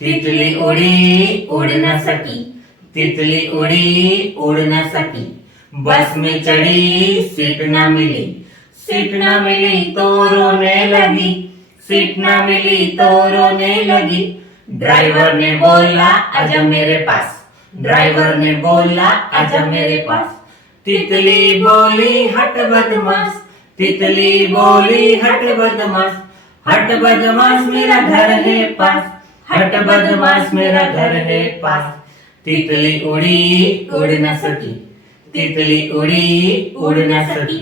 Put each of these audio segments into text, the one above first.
तितली उड़ी उड़ण्यासाठी, तितली उड़ी उड़ण्यासाठी, बस में चढ़ी सीट ना मिली, सीट ना मिली तो रोने लगी, सीट ना मिली तो रोने लगी। ड्राइवर ने बोला आजा मेरे पास, ड्राइवर ने बोला आजा मेरे पास। तितली बोली हट बदमाश, तितली बोली हट बदमाश, हट बदमाश मेरा घर है पास, हट बदमाश मेरा घर है पास। तितली उड़ी उड़ण्यासाठी, तितली उड़ी उड़ण्यासाठी,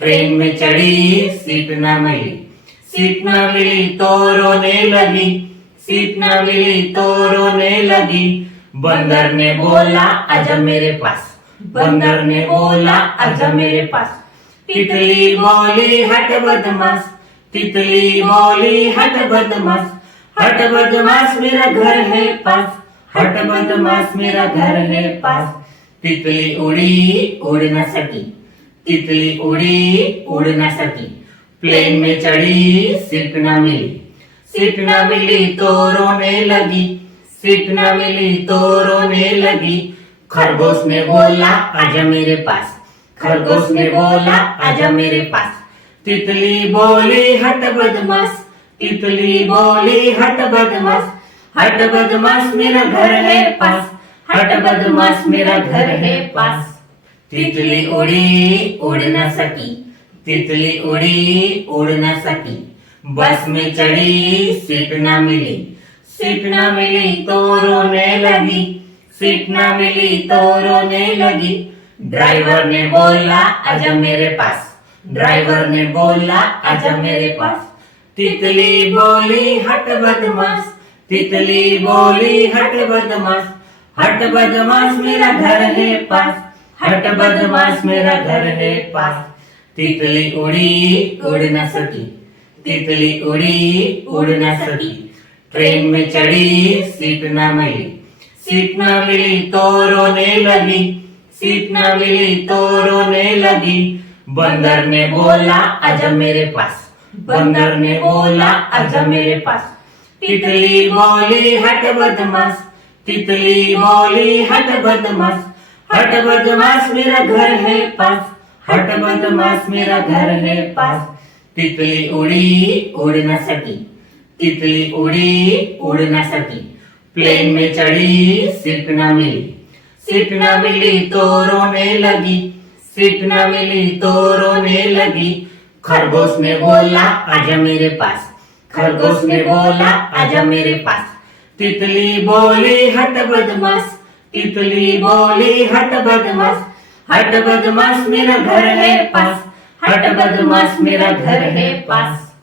ट्रेन में चढ़ी सीट ना मिली, सीट ना मिली तो रोने लगी, सीट ना मिली तो रोने लगी। बंदर ने बोला आजा मेरे पास, बंदर ने बोला आजा मेरे पास। तितली बोली हट बदमाश, तितली बोली हट बदमाश, हट बदमाश मेरा घर है पास, हट बदमाश मेरा घर है पास। तितली उड़ी उड़ण्यासाठी, तितली उड़ी उड़ण्यासाठी, प्लेन में चढ़ी सीट ना मिली, सीट ना मिली तो रोने लगी, सीट ना मिली तो रोने लगी। खरगोश ने बोला आजा मेरे पास, खरगोश ने बोला आजा मेरे पास। तितली बोली हट बदमाश, तितली बोली हट बदमाश, हट बदमाश मेरा घर है पास, हट बदमाश मेरा घर है पास। तितली उड़ी उड़ण्यासाठी, तितली उड़ी उड़ण्यासाठी, बस में चढ़ी सीट ना मिली, सीट ना मिली तो रोने लगी, सीट ना मिली तो रोने लगी। ड्राइवर ने बोला आजा मेरे पास, ड्राइवर ने बोला आजा मेरे पास। तितली बोली हट बदमाश, तितली बोली हट बदमाश, हट बदमाश मेरा घर है पास, हट बदमाश मेरा घर है पास। तितली उड़ी उड़ण्यासाठी, तितली उड़ी उड़ण्यासाठी, ट्रेन में चढ़ी सीट ना मिली, सीट ना मिली तो रोने लगी, सीट ना मिली तो रोने लगी। बंदर ने बोला आजा मेरे पास, बंदर ने बोला आजा मेरे पास। तितली बोली हट बदमाश, तितली बोली हट बदमाश, हट बदमाश मेरा घर है पास, हट बदमाश मेरा घर है पास। तितली उड़ी उड़ण्यासाठी, तितली उड़ी उड़ण्यासाठी, प्लेन में चढ़ी सीट ना मिली, सीट ना मिली तो रोने लगी, सीट ना मिली तो रोने लगी। खरगोश ने बोला आजा मेरे पास, खरगोश ने बोला आजा मेरे पास। तितली बोली हट बदमाश, तितली बोली हट बदमाश, हट बदमाश मेरा घर है पास, हट बदमाश मेरा घर है पास।